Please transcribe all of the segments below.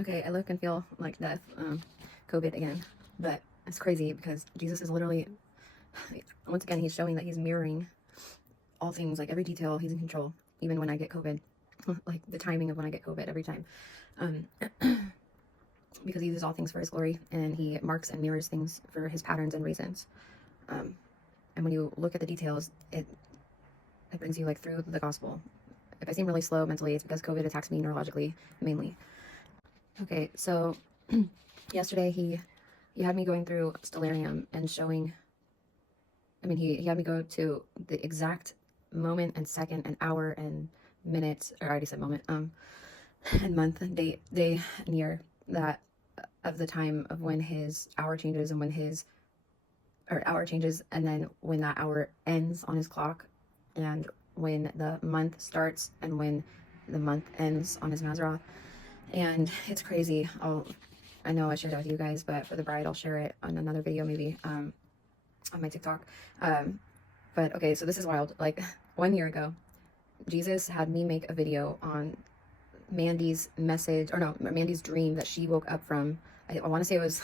Okay, I look and feel like death, COVID again, but it's crazy because Jesus is literally, once again, he's showing that he's mirroring all things, like every detail, he's in control, even when I get COVID, like the timing of when I get COVID every time, um, because he uses all things for his glory, and he marks and mirrors things for his patterns and reasons, and when you look at the details, it brings you like through the gospel. If I seem really slow mentally, it's because COVID attacks me neurologically, mainly. Okay, so yesterday he had me going through Stellarium and showing, he had me go to the exact moment and second and hour and minute, or I already said moment, and month and date, day and year that of the time of when his hour changes and when his, or hour changes, and then when that hour ends on his clock, and when the month starts and when the month ends on his Mazzaroth. And it's crazy. I know I shared that with you guys, but for the bride, I'll share it on another video maybe, on my TikTok. But okay, so this is wild. Like 1 year ago, Jesus had me make a video on Mandy's message, or no, Mandy's dream that she woke up from. I want to say it was,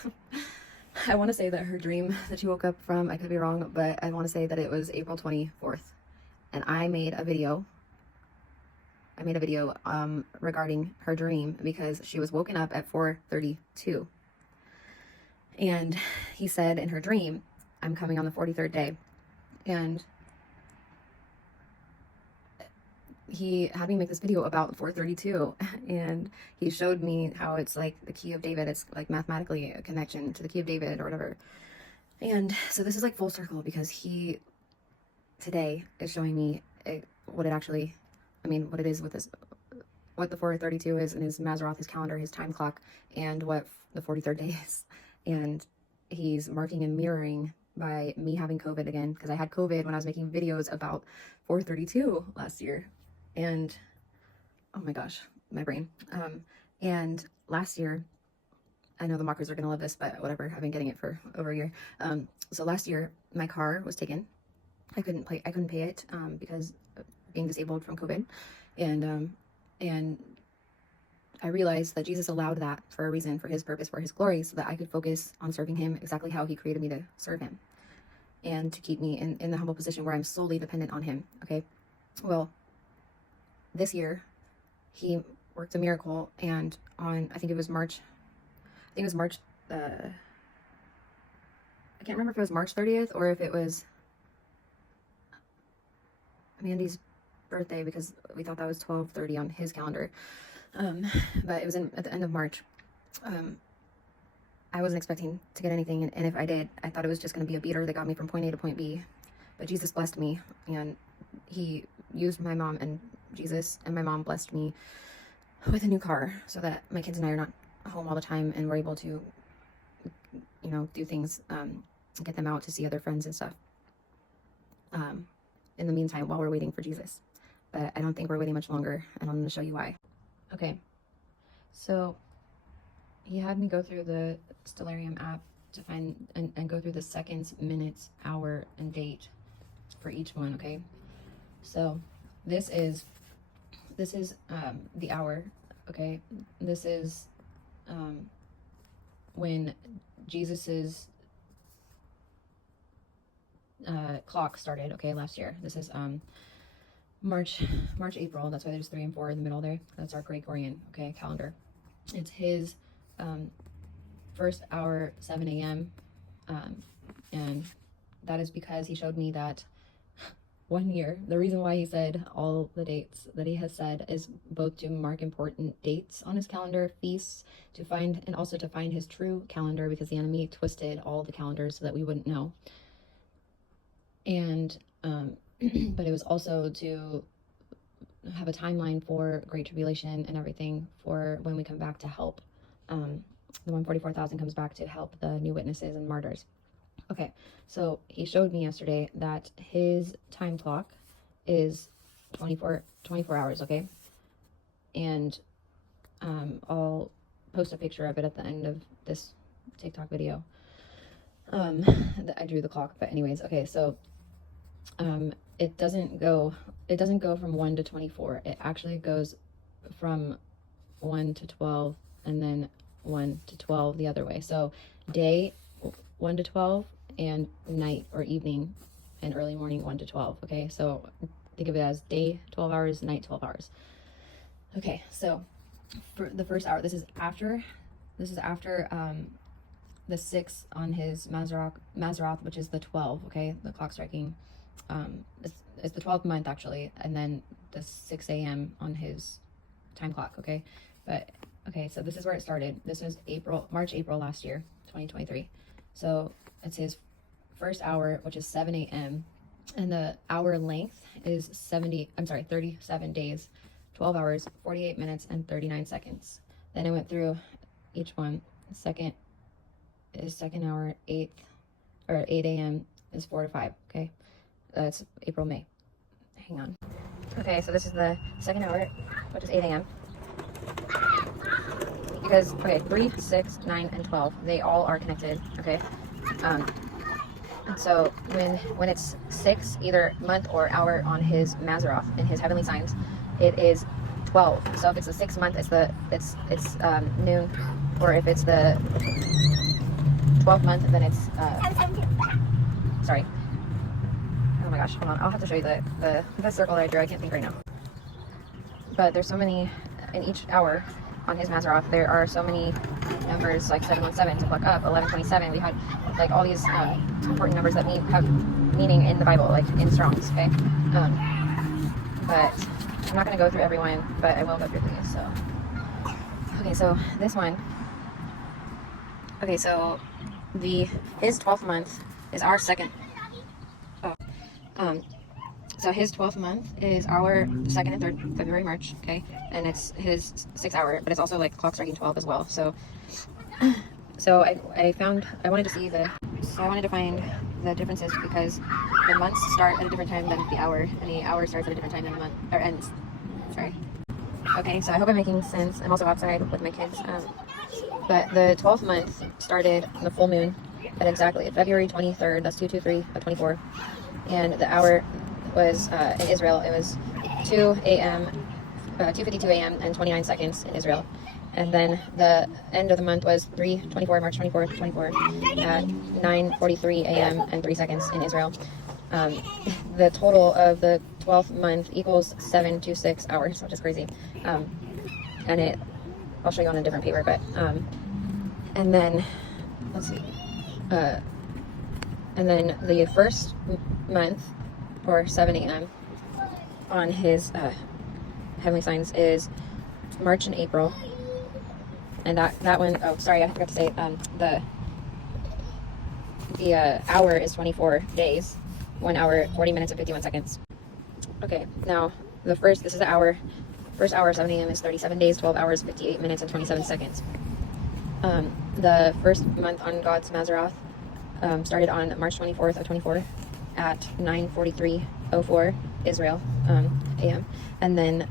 I want to say that her dream that she woke up from, I could be wrong, but I want to say that it was April 24th. And I made a video regarding her dream because she was woken up at 4:32. And he said in her dream, I'm coming on the 43rd day. And he had me make this video about 4:32, and he showed me how it's like the key of David. It's like mathematically a connection to the key of David or whatever. And so this is like full circle because he today is showing me what it is with this, what the 4:32 is in his Mazzaroth, his calendar, his time clock, and what the 43rd day is. And he's marking and mirroring by me having COVID again, because I had COVID when I was making videos about 4:32 last year. And oh my gosh, my brain. And last year, I know the mockers are gonna love this, but whatever, I've been getting it for over a year. So last year my car was taken. I couldn't pay it because of being disabled from COVID, and I realized that Jesus allowed that for a reason, for his purpose, for his glory, so that I could focus on serving him exactly how he created me to serve him, and to keep me in the humble position where I'm solely dependent on him. Okay, well, this year he worked a miracle, and on, I think it was March, I can't remember if it was March 30th or if it was Mandy's birthday, because we thought that was 12:30 on his calendar, but it was at the end of March. I wasn't expecting to get anything, and if I did, I thought it was just going to be a beater that got me from point A to point B, but Jesus blessed me, and he used my mom, and Jesus and my mom blessed me with a new car so that my kids and I are not home all the time, and we're able to, do things, get them out to see other friends and stuff, in the meantime, while we're waiting for Jesus. But I don't think we're waiting much longer, and I'm going to show you why. Okay, so he had me go through the Stellarium app to find and go through the seconds, minutes, hour, and date for each one. Okay, so this is the hour. Okay, this is when Jesus's clock started. Okay, last year. This is March, April. That's why there's 3 and 4 in the middle there. That's our Gregorian, okay, calendar. It's his first hour, 7 a.m. And that is because he showed me that 1 year, the reason why he said all the dates that he has said is both to mark important dates on his calendar, feasts, to find, and also to find his true calendar, because the enemy twisted all the calendars so that we wouldn't know. And but it was also to have a timeline for Great Tribulation and everything, for when we come back to help, the 144,000 comes back to help the new witnesses and martyrs. Okay, so he showed me yesterday that his time clock is 24 hours, okay? And I'll post a picture of it at the end of this TikTok video. I drew the clock, but anyways, okay, so it doesn't go from 1 to 24. It actually goes from 1 to 12 and then 1 to 12 the other way. So day 1 to 12 and night or evening and early morning 1 to 12. Okay, so think of it as day 12 hours, night 12 hours. Okay, so for the first hour, this is after the 6 on his Mazzaroth, which is the 12. Okay, the clock striking. It's the 12th month actually, and then the 6 a.m. on his time clock. Okay, but okay, so this is where it started. This was March, April last year, 2023. So it's his first hour, which is 7 a.m. and the hour length is 37 days, 12 hours, 48 minutes, and 39 seconds. Then I went through each one. Second hour, 8 a.m. is 4 to 5. Okay, that's April, May. Hang on. Okay, so this is the second hour, which is 8 a.m. Because, okay, 3, 6, 9, and 12, they all are connected, okay? And so when it's 6, either month or hour on his Mazzaroth, in his heavenly signs, it is 12. So if it's the 6th month, it's noon, or if it's the 12th month, then it's sorry. Oh my gosh, hold on. I'll have to show you the circle that I drew. I can't think right now. But there's so many in each hour on his Mazzaroth. There are so many numbers, like 717 to pluck up, 1127. We had like all these important numbers that have meaning in the Bible, like in Strong's. Okay, but I'm not going to go through everyone, but I will go through these. So okay, so this one. Okay, so his 12th month is our second. So his 12th month is our 2nd and 3rd February, March. Okay, and it's his 6th hour, but it's also like clock striking 12 as well. So I wanted to find the differences because the months start at a different time than the hour, and the hour starts at a different time than the month, or ends. Sorry. Okay, so I hope I'm making sense. I'm also outside with my kids. But the 12th month started on the full moon at exactly February 23rd. That's 223 of 24. And the hour was in Israel. It was 2 a.m., 2:52 a.m. and 29 seconds in Israel. And then the end of the month was March 24th, 24 at 9:43 a.m. and 3 seconds in Israel. The total of the 12th month equals 726 hours, which is crazy. And I'll show you on a different paper, but and then let's see. And then the first month, or 7 a.m. on his heavenly signs, is March and April. And that one, oh sorry, I forgot to say, the hour is 24 days, 1 hour, 40 minutes, and 51 seconds. Okay, now this is the hour. First hour, 7 a.m. is 37 days, 12 hours, 58 minutes, and 27 seconds. The first month on God's Mazzaroth started on March 24th of 24 at 9:43:04 Israel a.m. And then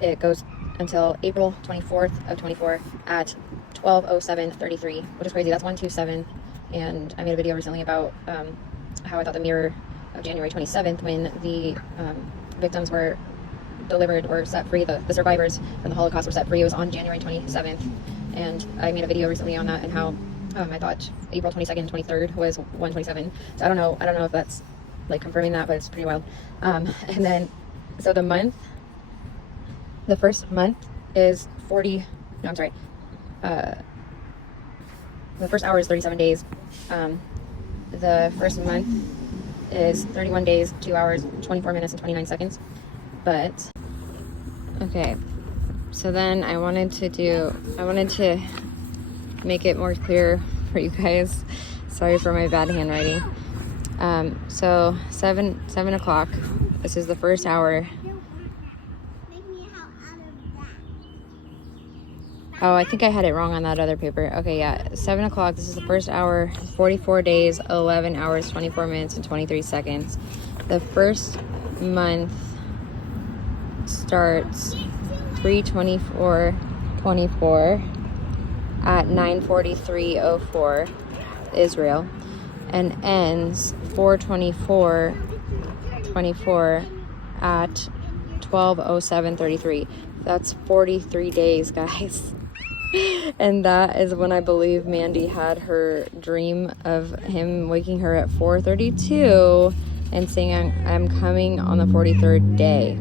it goes until April 24th of 24 at 12:07:33, which is crazy. That's 127. And I made a video recently about how I thought the mirror of January 27th, when the victims were delivered or set free, the survivors from the Holocaust were set free, it was on January 27th. And I made a video recently on that and how I thought April 22nd and 23rd was 127. So I don't know if that's like confirming that, but it's pretty wild. And then so the first month is the first hour is 37 days. The first month is 31 days, 2 hours, 24 minutes, and 29 seconds. But okay, so then I wanted to make it more clear for you guys. Sorry for my bad handwriting. So 7 o'clock, this is the first hour. Oh, I think I had it wrong on that other paper. Okay, yeah, 7 o'clock, this is the first hour, 44 days, 11 hours, 24 minutes, and 23 seconds. The first month starts 3/24/24 at 9:43:04 Israel, and ends 4/24/24 at 12:07:33. That's 43 days, guys. And that is when I believe Mandy had her dream of him waking her at 4:32 and saying, I'm coming on the 43rd day.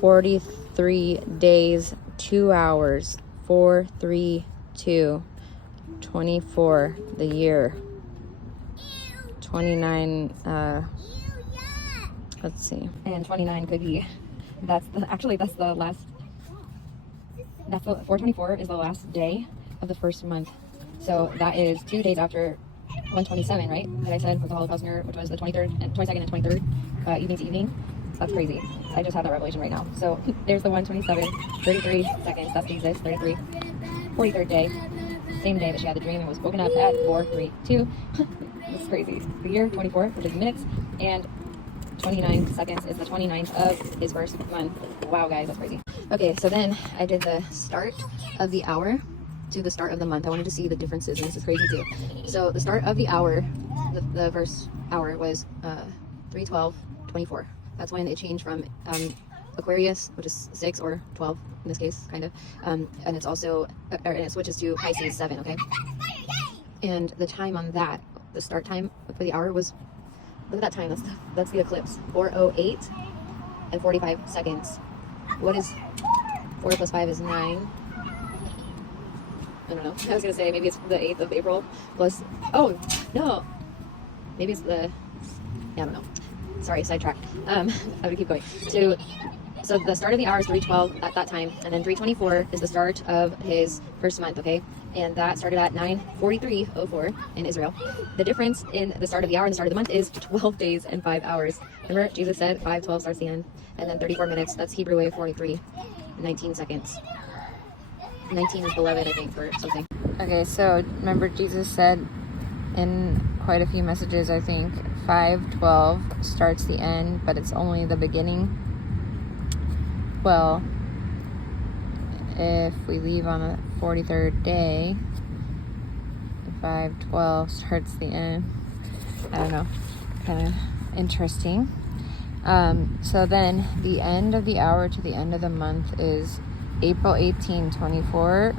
43 days, 2 hours, 4, 3, 2, 24, the year. 29, let's see. And 29 could be, that's the last, that's the 424 is the last day of the first month. So that is 2 days after 127, right? That I said with the Holocaust mirror, which was the 23rd and 22nd and 23rd, evening to evening. That's crazy. I just had that revelation right now. So there's the 127, 33 seconds, that's Jesus, 33, 43rd day, same day that she had the dream and was woken up at 4:32. That's crazy. The year 24, which is minutes, and 29 seconds is the 29th of his first month. Wow, guys, that's crazy. Okay, so then I did the start of the hour to the start of the month. I wanted to see the differences, and this is crazy too. So the start of the hour, the first hour was 3:12:24. That's when it changed from Aquarius, which is 6 or 12 in this case, kind of, and it's also, and it switches to Pisces 7. Okay, and the time on that, the start time for the hour was, look at that time. That's the eclipse. 4:08 and 45 seconds. What is 4 plus 5 is 9. I don't know. I was gonna say maybe it's the 8th of April plus. Oh no, maybe it's the. Yeah, I don't know. Sorry, sidetrack. I'm gonna keep going. So the start of the hour is 3:12 at that time, and then 3:24 is the start of his first month. Okay, and that started at 9:43:04 in Israel. The difference in the start of the hour and the start of the month is 12 days and 5 hours. Remember, Jesus said 5:12 starts the end, and then 34 minutes. That's Hebrew way of 43. 19 seconds. 19 is beloved, I think, or something. Okay, so remember Jesus said in quite a few messages, I think, 5:12 starts the end, but it's only the beginning. Well, if we leave on a 43rd day, 5:12 starts the end. I don't know, kind of interesting. So then the end of the hour to the end of the month is April 18, 24,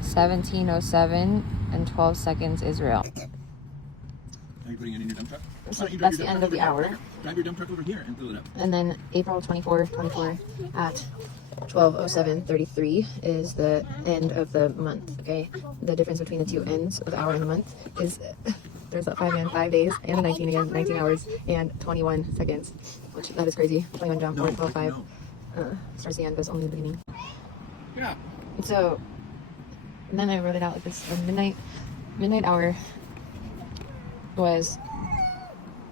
17:07 and 12 seconds Israel. Are you putting it in your dump truck? So that's the end of the hour. Drive your dump truck over here and fill it up. And then April 24 at 12:07:33 is the end of the month. Okay, the difference between the two ends of the hour and the month is there's a 5 days and a 19 again, 19 hours and 21 seconds, which that is crazy. 21 jump, 12:05 starts the end, but it's only the beginning. Yeah. So and then I wrote it out like this: midnight hour was.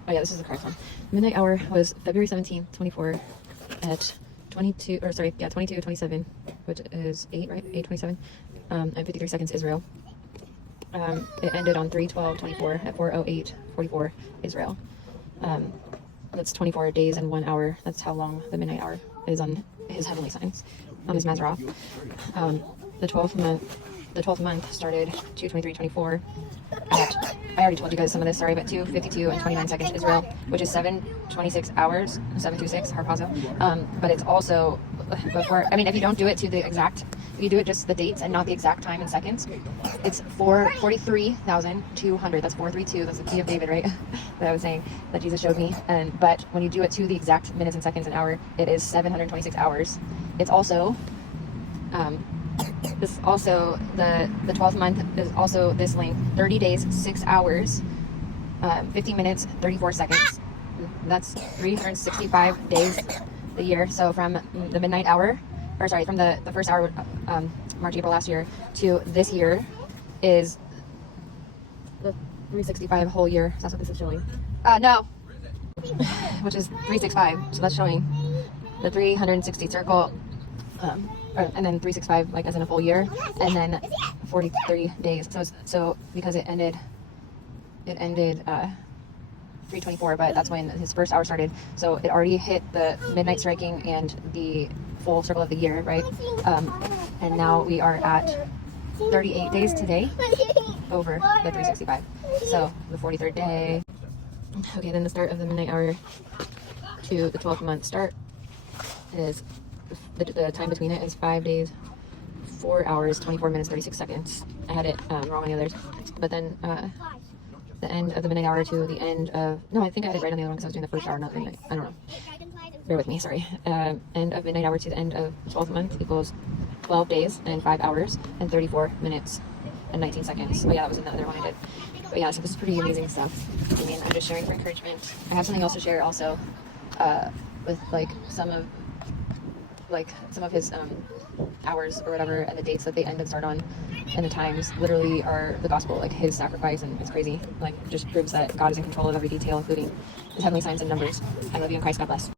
Oh yeah, this is the correct one. Midnight hour was February 17th, 24 at 22:27, which is 8, right? 8:27, and 53 seconds Israel. It ended on 3:12:24 at 4:08:44 Israel. That's 24 days and 1 hour. That's how long the midnight hour is on his heavenly signs, on his Mazzaroth. The 12th month started 2:23:24 at, I already told you guys some of this, sorry, but 2:52 and 29 seconds Israel, which is 7:26 hours, 7:26 harpazo. But it's also before, I mean, if you don't do it to the exact, if you do it just the dates and not the exact time in seconds, it's 43,200. That's 432. That's the key of David, right? That I was saying that Jesus showed me. But when you do it to the exact minutes and seconds an hour, it is 726 hours. It's also the 12th month is also this length: 30 days, 6 hours, 15 minutes, 34 seconds. That's 365 days a year. So from the midnight hour, or sorry, from the first hour, March, April last year to this year is the 365 whole year. So that's what this is showing. No, which is 365. So that's showing the 360 circle. And then 365, like as in a full year, and then 43 days. So because it ended 3:24, but that's when his first hour started. So it already hit the midnight striking and the full circle of the year, right? And now we are at 38 days today over the 365. So the 43rd day. Okay, then the start of the midnight hour to the 12th month start is the time between it is 5 days, 4 hours, 24 minutes, 36 seconds. I had it wrong on the others. But then the end of the midnight hour to the end of, no, I think I had it right on the other one because I was doing the first hour, not the midnight. I don't know. Bear with me, sorry. End of midnight hour to the end of 12th month equals 12 days and 5 hours and 34 minutes and 19 seconds. Oh yeah, that was in the other one I did. But yeah, so this is pretty amazing stuff. I mean, I'm just sharing for encouragement. I have something else to share also with like some of his hours or whatever, and the dates that they end and start on, and the times literally are the gospel, like his sacrifice, and it's crazy. Like, just proves that God is in control of every detail, including his heavenly signs and numbers. I love you in Christ. God bless.